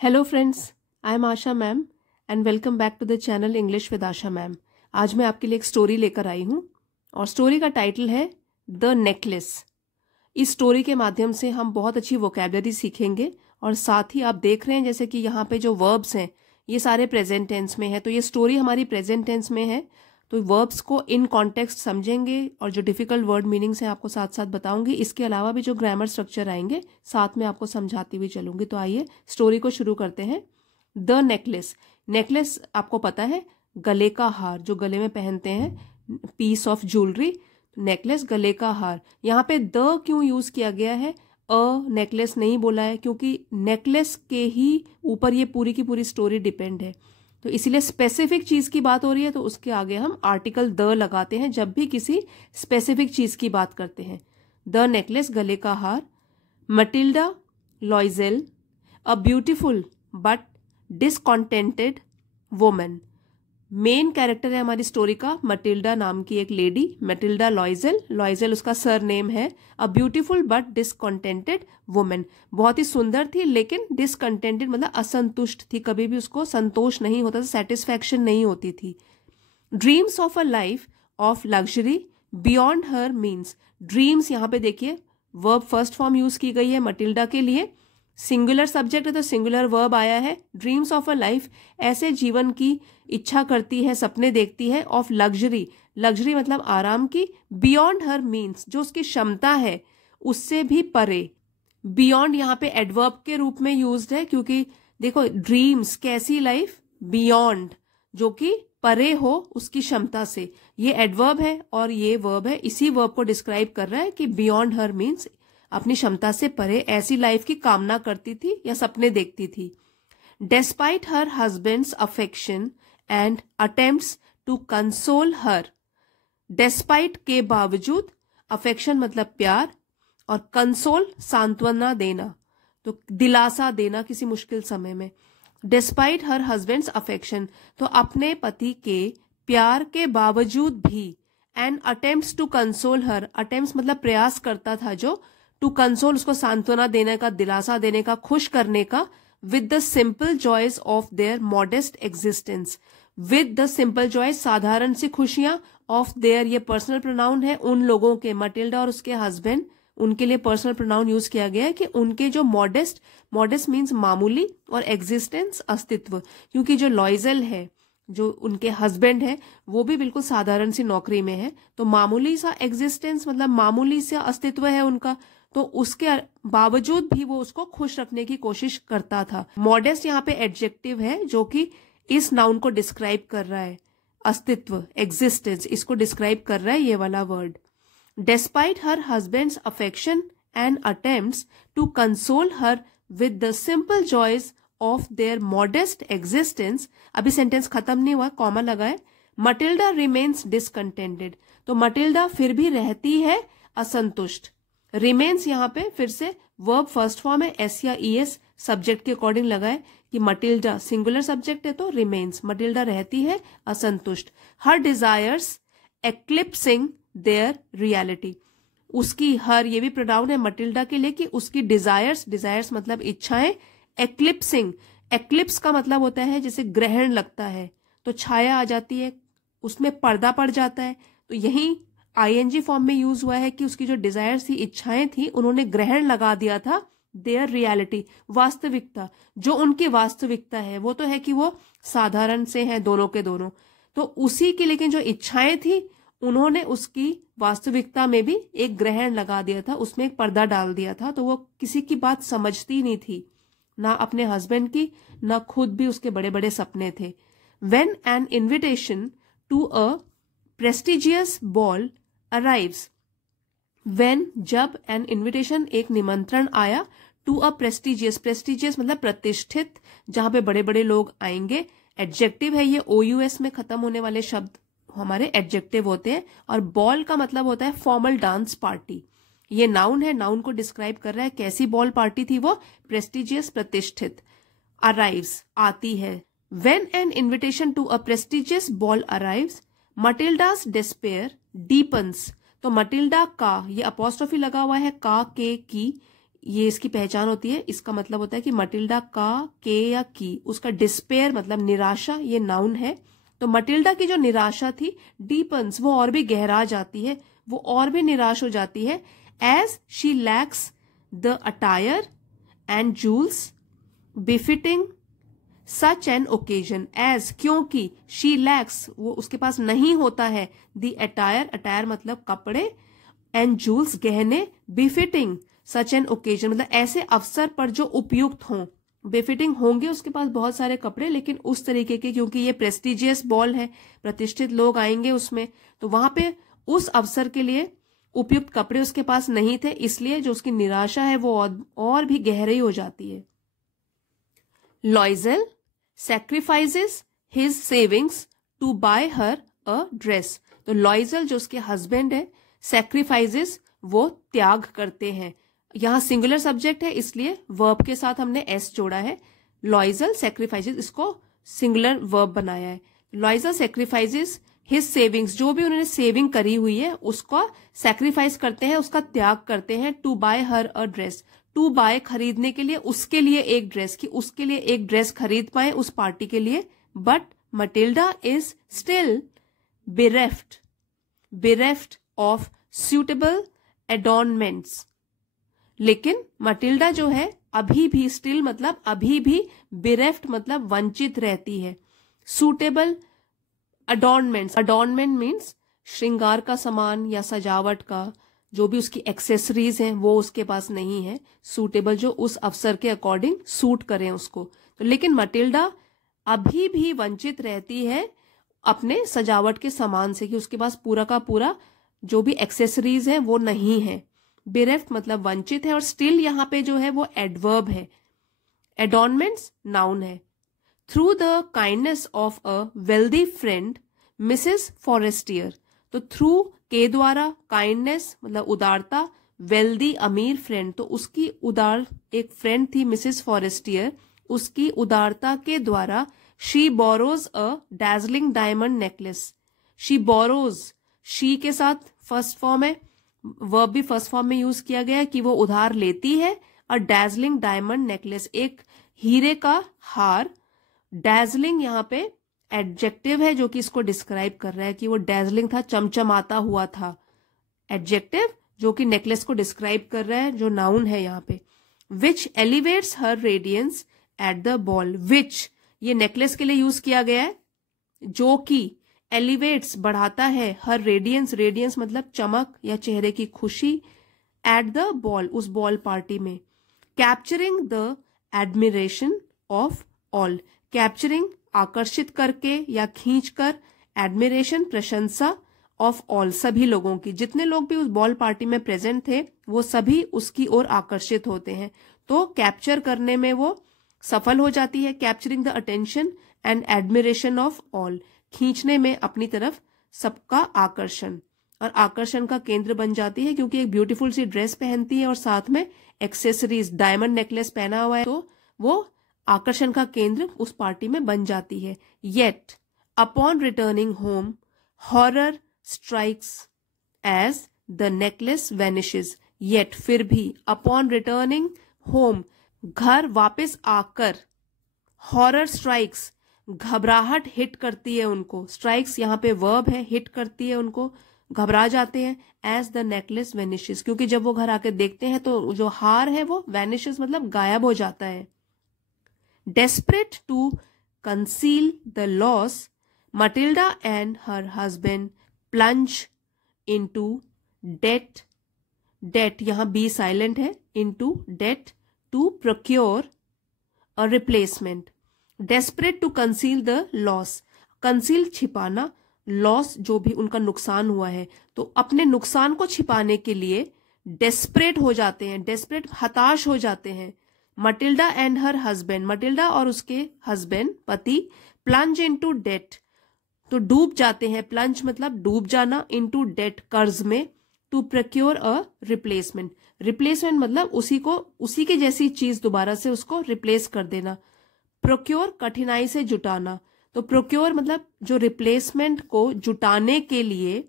Hello friends, I am Asha ma'am and welcome back to the channel English with Asha ma'am. आज मैं आपके लिए एक स्टोरी लेकर आई हूँ और स्टोरी का टाइटल है द नेकलेस। इस स्टोरी के माध्यम से हम बहुत अच्छी वोकैबुलरी सीखेंगे और साथ ही आप देख रहे हैं जैसे कि यहाँ पे जो वर्ब्स हैं ये सारे प्रेजेंट टेंस में है, तो ये स्टोरी हमारी प्रेजेंट टेंस में है। तो वर्ब्स को इन कॉन्टेक्स्ट समझेंगे और जो डिफिकल्ट वर्ड मीनिंग्स हैं आपको साथ साथ बताऊंगी। इसके अलावा भी जो ग्रामर स्ट्रक्चर आएंगे साथ में आपको समझाती हुई चलूंगी। तो आइए स्टोरी को शुरू करते हैं। The necklace. नेकलेस आपको पता है, गले का हार जो गले में पहनते हैं, पीस ऑफ ज्वेलरी। नेकलेस गले का हार। यहाँ पे द क्यों यूज किया गया है, अ नेकलेस नहीं बोला है, क्योंकि नेकलेस के ही ऊपर ये पूरी की पूरी स्टोरी डिपेंड है। तो इसीलिए स्पेसिफिक चीज की बात हो रही है तो उसके आगे हम आर्टिकल द लगाते हैं जब भी किसी स्पेसिफिक चीज की बात करते हैं। द नेकलेस गले का हार। Mathilde Loisel a beautiful but discontented woman. Main character है हमारी स्टोरी का मटिल्डा नाम की एक लेडी, मटिल्डा लॉइजेल। लॉइजेल उसका सर नेम है। A beautiful but discontented women, बहुत ही सुंदर थी लेकिन डिसकंटेंटेड मतलब असंतुष्ट थी, कभी भी उसको संतोष नहीं होता था, सेटिस्फैक्शन नहीं होती थी। Dreams of a life of luxury beyond her means. Dreams यहाँ पे देखिए वर्ब फर्स्ट फॉर्म यूज की गई है मटिल्डा के लिए। सिंगुलर सब्जेक्ट है तो सिंगुलर वर्ब आया है। ड्रीम्स ऑफ अ लाइफ, ऐसे जीवन की इच्छा करती है, सपने देखती है। ऑफ लग्जरी, लग्जरी मतलब आराम की। बियॉन्ड हर मीन्स, जो उसकी क्षमता है उससे भी परे। बियॉन्ड यहाँ पे एडवर्ब के रूप में यूज्ड है, क्योंकि देखो ड्रीम्स कैसी लाइफ, बियॉन्ड जो कि परे हो उसकी क्षमता से, ये एडवर्ब है और ये वर्ब है। इसी वर्ब को डिस्क्राइब कर रहा है कि बियॉन्ड हर मीन्स अपनी क्षमता से परे ऐसी लाइफ की कामना करती थी या सपने देखती थी। Despite her husband's affection and attempts to console her. Despite के बावजूद, अफेक्शन मतलब प्यार और कंसोल सांत्वना देना, तो दिलासा देना किसी मुश्किल समय में। डेस्पाइट हर हस्बैंड्स अफेक्शन, तो अपने पति के प्यार के बावजूद भी। And attempts to console her, attempts मतलब प्रयास करता था जो, टू कंसोल उसको सांत्वना देने का, दिलासा देने का, खुश करने का। With the simple joys of their modest existence. With the simple joys साधारण सी खुशियां, ऑफ देयर ये पर्सनल प्रोनाउन है उन लोगों के, मटिल्डा और उसके हस्बैंड, उनके लिए पर्सनल प्रोनाउन यूज किया गया है कि उनके जो मॉडेस्ट, मॉडेस्ट मीन्स मामूली, और एग्जिस्टेंस अस्तित्व, क्योंकि जो लॉइजेल है जो उनके हस्बैंड है वो भी बिल्कुल साधारण सी नौकरी में है, तो मामूली सा एग्जिस्टेंस मतलब मामूली सा अस्तित्व है उनका, तो उसके बावजूद भी वो उसको खुश रखने की कोशिश करता था। मॉडेस्ट यहाँ पे एडजेक्टिव है जो कि इस नाउन को डिस्क्राइब कर रहा है, अस्तित्व, एग्जिस्टेंस, इसको डिस्क्राइब कर रहा है ये वाला word. Despite her husband's affection and attempts to console her with the simple joys of their modest existence. अभी सेंटेंस खत्म नहीं हुआ, कॉमा लगा है। मटिल्डा रिमेन्स डिसकंटेंटेड, तो मटिल्डा फिर भी रहती है असंतुष्ट। रिमेन्स यहाँ पे फिर से वर्ब फर्स्ट फॉर्म है, एस या ई एस सब्जेक्ट के अकॉर्डिंग लगा है कि मटिल्डा सिंगुलर सब्जेक्ट है तो रिमेन्स, मटिल्डा रहती है असंतुष्ट। हर डिजायर्स एक्लिप्सिंग देयर रियलिटी, उसकी हर, ये भी प्रोनाउन है मटिल्डा के लिए कि उसकी डिजायर्स, डिजायर्स मतलब इच्छाएं, एक्लिप्सिंग, एक्लिप्स का मतलब होता है जैसे ग्रहण लगता है तो छाया आ जाती है, उसमें पर्दा पड़ जाता है, तो यही आईएनजी फॉर्म में यूज हुआ है कि उसकी जो डिजायर्स थी, इच्छाएं थी, उन्होंने ग्रहण लगा दिया था देयर रियलिटी, वास्तविकता, जो उनकी वास्तविकता है वो तो है कि वो साधारण से हैं दोनों के दोनों, तो उसी की लेकिन जो इच्छाएं थी उन्होंने उसकी वास्तविकता में भी एक ग्रहण लगा दिया था, उसमें एक पर्दा डाल दिया था, तो वो किसी की बात समझती नहीं थी, ना अपने हस्बैंड की, ना खुद भी उसके बड़े बड़े सपने थे। When an invitation to a prestigious ball arrives, when जब, एन इन्विटेशन एक निमंत्रण आया, टू अ प्रेस्टिजियस, प्रेस्टिजियस मतलब प्रतिष्ठित, जहां पे बड़े बड़े लोग आएंगे। एडजेक्टिव है ये, OUS में खत्म होने वाले शब्द हमारे एडजेक्टिव होते हैं, और बॉल का मतलब होता है फॉर्मल डांस पार्टी। ये नाउन है, नाउन को डिस्क्राइब कर रहा है कैसी बॉल पार्टी थी वो, प्रेस्टिजियस प्रतिष्ठित। अराइव्स आती है। When an invitation to a prestigious ball arrives, Mathilde's despair deepens, तो मटिल्डा का, ये अपोस्ट्रोफी लगा हुआ है का, के, की, ये इसकी पहचान होती है। इसका मतलब होता है कि मटिल्डा का, के या की, उसका डिस्पेयर मतलब निराशा, ये नाउन है। तो मटिल्डा की जो निराशा थी, डीपन्स, वो और भी गहरा जाती है, वो और भी निराश हो जाती है। As she lacks the attire and jewels befitting such an occasion, as क्योंकि, शी लैक्स वो उसके पास नहीं होता है, द अटायर, अटायर मतलब कपड़े, एंड जूल्स गहने, बिफिटिंग सच एन ओकेजन मतलब ऐसे अवसर पर जो उपयुक्त हों। बेफिटिंग होंगे उसके पास बहुत सारे कपड़े, लेकिन उस तरीके के, क्योंकि ये प्रेस्टिजियस बॉल है, प्रतिष्ठित लोग आएंगे उसमें, तो वहां पे उस अवसर के लिए उपयुक्त कपड़े उसके पास नहीं थे, इसलिए जो उसकी निराशा है वो और भी गहरी हो जाती है। Loisel sacrifices his savings to buy her a dress. तो लॉइजल जो उसके हस्बैंड है, सैक्रिफाइसेस वो त्याग करते हैं। यहां सिंगुलर सब्जेक्ट है इसलिए वर्ब के साथ हमने एस जोड़ा है। लॉइजल सैक्रिफाइसेस, इसको सिंगुलर वर्ब बनाया है। लॉइजल सैक्रिफाइसेस हिज सेविंग्स, जो भी उन्होंने सेविंग करी हुई है उसका सैक्रिफाइस करते हैं, उसका त्याग करते हैं। To buy her a dress, to buy खरीदने के लिए, उसके लिए एक ड्रेस, कि उसके लिए एक ड्रेस खरीद पाए उस पार्टी के लिए। But Matilda is still bereft of suitable adornments, लेकिन मटिल्डा जो है अभी भी, स्टिल मतलब अभी भी, bereft मतलब वंचित रहती है। suitable adornments, adornment मीन्स श्रृंगार का सामान या सजावट का, जो भी उसकी एक्सेसरीज हैं वो उसके पास नहीं है। सूटेबल जो उस अवसर के अकॉर्डिंग सूट करें उसको। तो लेकिन मटिल्डा अभी भी वंचित रहती है अपने सजावट के सामान से, कि उसके पास पूरा का पूरा जो भी एक्सेसरीज है वो नहीं है। बेरेफ्ट मतलब वंचित है, और स्टिल यहाँ पे जो है वो एडवर्ब है। एडॉर्नमेंट्स नाउन है। Through the kindness of a wealthy friend Mrs Forestier, तो थ्रू के द्वारा, काइंडनेस मतलब उदारता, वेल्दी अमीर फ्रेंड, तो उसकी उदार एक फ्रेंड थी मिसेस फॉरेस्टियर, उसकी उदारता के द्वारा she borrows a dazzling diamond necklace. She borrows, she के साथ फर्स्ट फॉर्म है, वर्ब भी फर्स्ट फॉर्म में यूज किया गया है कि वो उधार लेती है। अ डैजलिंग डायमंड नेकलेस, एक हीरे का हार। डैजलिंग यहाँ पे एडजेक्टिव है जो कि इसको डिस्क्राइब कर रहा है कि वो डैजलिंग था, चमचमाता हुआ था। एडजेक्टिव जो कि नेकलेस को डिस्क्राइब कर रहा है, जो नाउन है यहाँ पे। Which elevates her radiance at the ball, which ये नेकलेस के लिए यूज किया गया है, जो कि एलिवेट्स बढ़ाता है, हर रेडियंस, रेडियंस मतलब चमक या चेहरे की खुशी, एट द बॉल उस बॉल पार्टी में। Capturing the admiration of all, capturing आकर्षित करके या खींच कर, एडमिरेशन प्रशंसा, ऑफ ऑल सभी लोगों की, जितने लोग भी उस बॉल पार्टी में प्रेजेंट थे वो सभी उसकी ओर आकर्षित होते हैं। तो कैप्चर करने में वो सफल हो जाती है। Capturing the attention and admiration of all, खींचने में अपनी तरफ सबका आकर्षण, और आकर्षण का केंद्र बन जाती है क्योंकि एक ब्यूटीफुल सी ड्रेस पहनती है और साथ में एक्सेसरीज, डायमंड नेकलेस पहना हुआ है, तो वो आकर्षण का केंद्र उस पार्टी में बन जाती है। Yet upon returning home horror strikes as the necklace vanishes, yet फिर भी, अपॉन रिटर्निंग होम घर वापस आकर, हॉरर स्ट्राइक्स घबराहट हिट करती है उनको, स्ट्राइक्स यहाँ पे वर्ब है, हिट करती है उनको, घबरा जाते हैं। एज द नेकलेस वेनिशेस, क्योंकि जब वो घर आके देखते हैं तो जो हार है वो वेनिशेस मतलब गायब हो जाता है। Desperate to conceal the loss, Matilda and her husband plunge into debt, debt यहाँ बी साइलेंट है, into debt to procure a replacement. Desperate to conceal the loss, conceal छिपाना, लॉस जो भी उनका नुकसान हुआ है, तो अपने नुकसान को छिपाने के लिए डेस्परेट हो जाते हैं, डेस्परेट हताश हो जाते हैं। Matilda and her husband, Matilda और उसके हस्बैंड पति, प्लंज इनटू डेट तो डूब जाते हैं, प्लंज मतलब डूब जाना, इनटू डेट कर्ज में, to procure a replacement, replacement मतलब उसी के जैसी चीज दोबारा से उसको रिप्लेस कर देना। प्रोक्योर कठिनाई से जुटाना, तो प्रोक्योर मतलब जो रिप्लेसमेंट को जुटाने के लिए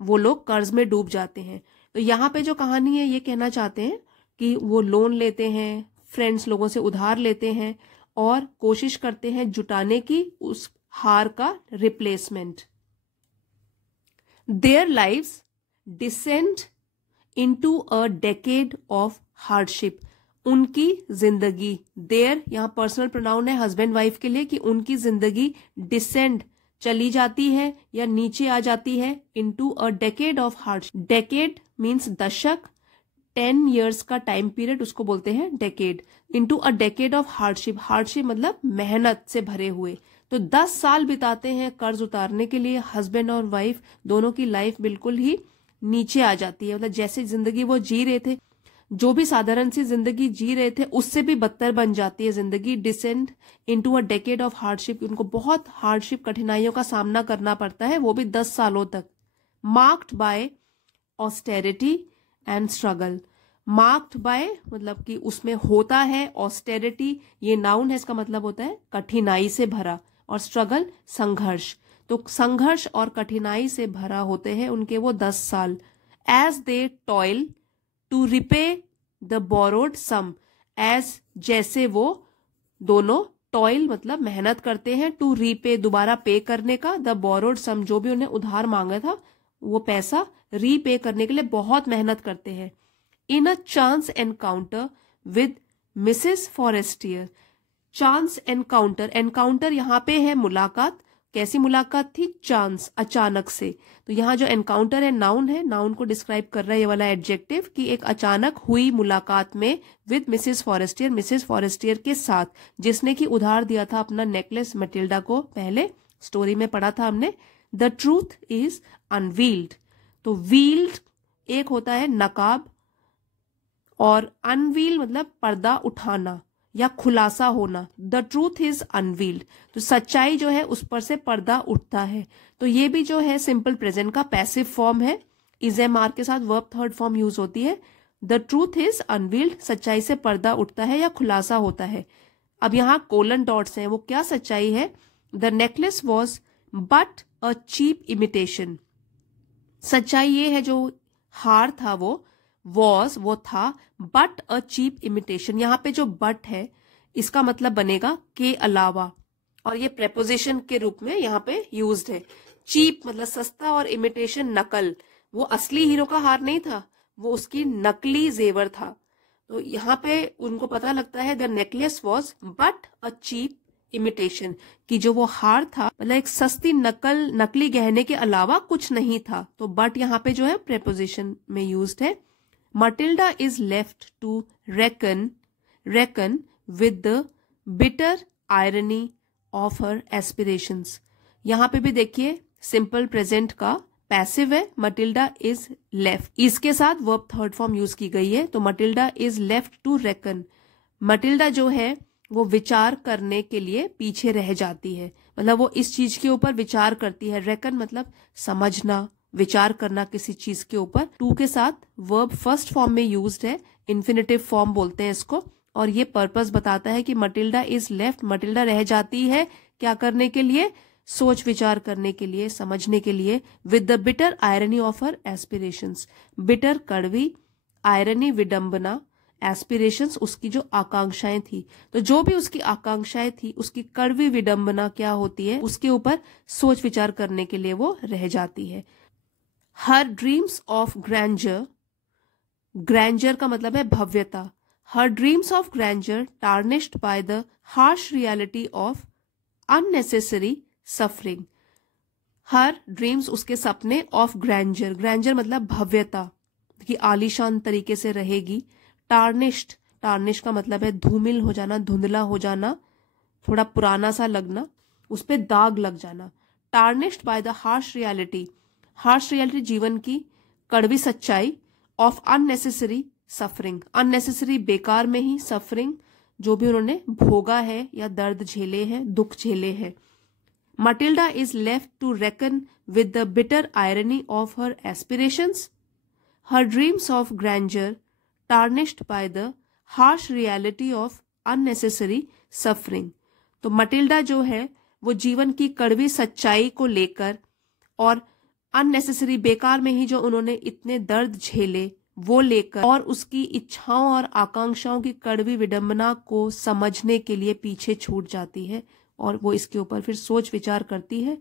वो लोग कर्ज में डूब जाते हैं। तो यहाँ पे जो कहानी है ये कहना चाहते हैं कि वो लोन लेते हैं, फ्रेंड्स लोगों से उधार लेते हैं और कोशिश करते हैं जुटाने की उस हार का replacement. Their lives descend into a decade of hardship. उनकी जिंदगी, देयर यहाँ पर्सनल प्रोनाउन है हस्बैंड वाइफ के लिए, कि उनकी जिंदगी डिसेंड चली जाती है या नीचे आ जाती है into a decade of hardship. Decade means दशक, 10 years का टाइम पीरियड उसको बोलते हैं decade. Into a decade of hardship, hardship मतलब मेहनत से भरे हुए। तो 10 साल बिताते हैं कर्ज उतारने के लिए। हस्बैंड और वाइफ दोनों की लाइफ बिल्कुल ही नीचे आ जाती है, मतलब जैसे जिंदगी वो जी रहे थे, जो भी साधारण सी जिंदगी जी रहे थे उससे भी बदतर बन जाती है जिंदगी। Descend into a decade of hardship, उनको बहुत हार्डशिप, कठिनाइयों का सामना करना पड़ता है, वो भी 10 सालों तक। Marked by austerity and struggle. Marked by मतलब कि उसमें होता है ऑस्टेरिटी, ये नाउन है, इसका मतलब होता है कठिनाई से भरा, और स्ट्रगल संघर्ष। तो संघर्ष और कठिनाई से भरा होते हैं उनके वो 10 साल। As they toil to repay the borrowed sum, as जैसे वो दोनों टॉयल मतलब मेहनत करते हैं, टू रीपे दोबारा पे करने का, द बोरोड सम जो भी उन्हें उधार मांगा था वो पैसा रीपे करने के लिए बहुत मेहनत करते हैं। In a chance encounter with Mrs Forestier. Chance encounter, encounter यहाँ पे है मुलाकात। कैसी मुलाकात थी? चांस, अचानक से। तो यहाँ जो एनकाउंटर है नाउन है, नाउन को डिस्क्राइब कर रहा है ये वाला एडजेक्टिव, कि एक अचानक हुई मुलाकात में with Mrs Forestier, Mrs Forestier के साथ, जिसने कि उधार दिया था अपना नेकलेस मटिल्डा को। पहले स्टोरी में पढ़ा था हमने। The truth is unveiled. तो वील्ड एक होता है नकाब, और अनवील मतलब पर्दा उठाना या खुलासा होना। द ट्रूथ इज अनवील्ड, तो सच्चाई जो है उस पर से पर्दा उठता है। तो ये भी जो है सिंपल प्रेजेंट का पैसिव फॉर्म है, इज एम आर के साथ वर्ब थर्ड फॉर्म यूज होती है। द ट्रूथ इज अनवील्ड, सच्चाई से पर्दा उठता है या खुलासा होता है। अब यहाँ कोलन डॉट्स हैं, वो क्या सच्चाई है? The necklace was but a cheap imitation. सच्चाई ये है जो हार था वो वो था, बट अ चीप इमिटेशन। यहाँ पे जो बट है इसका मतलब बनेगा के अलावा, और ये प्रेपोजिशन के रूप में यहाँ पे यूज्ड है। चीप मतलब सस्ता, और इमिटेशन नकल। वो असली हीरो का हार नहीं था, वो उसकी नकली जेवर था। तो यहाँ पे उनको पता लगता है the necklace was but a cheap imitation, कि जो वो हार था मतलब एक सस्ती नकली गहने के अलावा कुछ नहीं था। तो बट यहाँ पे जो है प्रेपोजिशन में यूज्ड है। Matilda is left to reckon with the bitter irony of her aspirations. यहाँ पे भी देखिए सिंपल प्रेजेंट का पैसिव है, मटिल्डा इज लेफ्ट, इसके साथ वर्ब थर्ड फॉर्म यूज की गई है। तो Matilda is left to reckon, Matilda जो है वो विचार करने के लिए पीछे रह जाती है, मतलब वो इस चीज के ऊपर विचार करती है। रेकन मतलब समझना, विचार करना किसी चीज के ऊपर। टू के साथ वर्ब फर्स्ट फॉर्म में यूज्ड है, इन्फिनेटिव फॉर्म बोलते हैं इसको, और ये पर्पस बताता है कि मटिल्डा इज लेफ्ट, मटिल्डा रह जाती है क्या करने के लिए? सोच विचार करने के लिए, समझने के लिए। With the bitter irony of her aspirations, bitter कड़वी, आयरनी विडंबना, एस्पिरेशंस उसकी जो आकांक्षाएं थी। तो जो भी उसकी आकांक्षाएं थी उसकी कड़वी विडंबना क्या होती है, उसके ऊपर सोच विचार करने के लिए वो रह जाती है। Her dreams of grandeur, grandeur का मतलब है भव्यता। Her dreams of grandeur tarnished by the harsh reality of unnecessary suffering. Her dreams उसके सपने ऑफ ग्रैंडर, ग्रैंडर मतलब भव्यता कि आलीशान तरीके से रहेगी। टार्निश्ड, टार्निश का मतलब है धूमिल हो जाना, धुंधला हो जाना, थोड़ा पुराना सा लगना, उस पर दाग लग जाना। Tarnished by the harsh reality, harsh reality जीवन की कड़वी सच्चाई, ऑफ अननेसेसरी सफरिंग, अननेसेसरी बेकार में ही, सफरिंग जो भी उन्होंने भोगा है या दर्द झेले हैं, दुख झेले हैं। Matilda is left to reckon with the bitter irony of her aspirations, her dreams of grandeur tarnished by the harsh reality of unnecessary suffering. तो मटिल्डा जो है वो जीवन की कड़वी सच्चाई को लेकर और अननेसेसरी बेकार में ही जो उन्होंने इतने दर्द झेले वो लेकर और उसकी इच्छाओं और आकांक्षाओं की कड़वी विडंबना को समझने के लिए पीछे छूट जाती है और वो इसके ऊपर फिर सोच विचार करती है।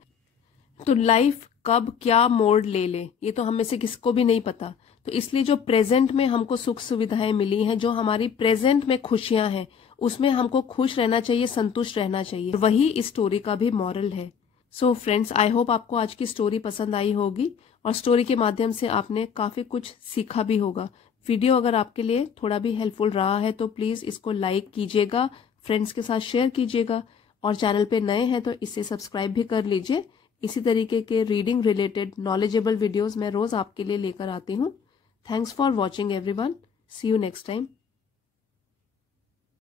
तो लाइफ कब क्या मोड़ ले ले ये तो हम में से किसको भी नहीं पता। तो इसलिए जो प्रेजेंट में हमको सुख सुविधाएं मिली हैं, जो हमारी प्रेजेंट में खुशियां हैं, उसमें हमको खुश रहना चाहिए, संतुष्ट रहना चाहिए। वही इस स्टोरी का भी मॉरल है। सो फ्रेंड्स, आई होप आपको आज की स्टोरी पसंद आई होगी और स्टोरी के माध्यम से आपने काफी कुछ सीखा भी होगा। वीडियो अगर आपके लिए थोड़ा भी हेल्पफुल रहा है तो प्लीज इसको लाइक कीजिएगा, फ्रेंड्स के साथ शेयर कीजिएगा और चैनल पे नए हैं तो इसे सब्सक्राइब भी कर लीजिए। इसी तरीके के रीडिंग रिलेटेड नॉलेजेबल वीडियोस मैं रोज आपके लिए लेकर आती हूँ। Thanks for watching everyone. See you next time.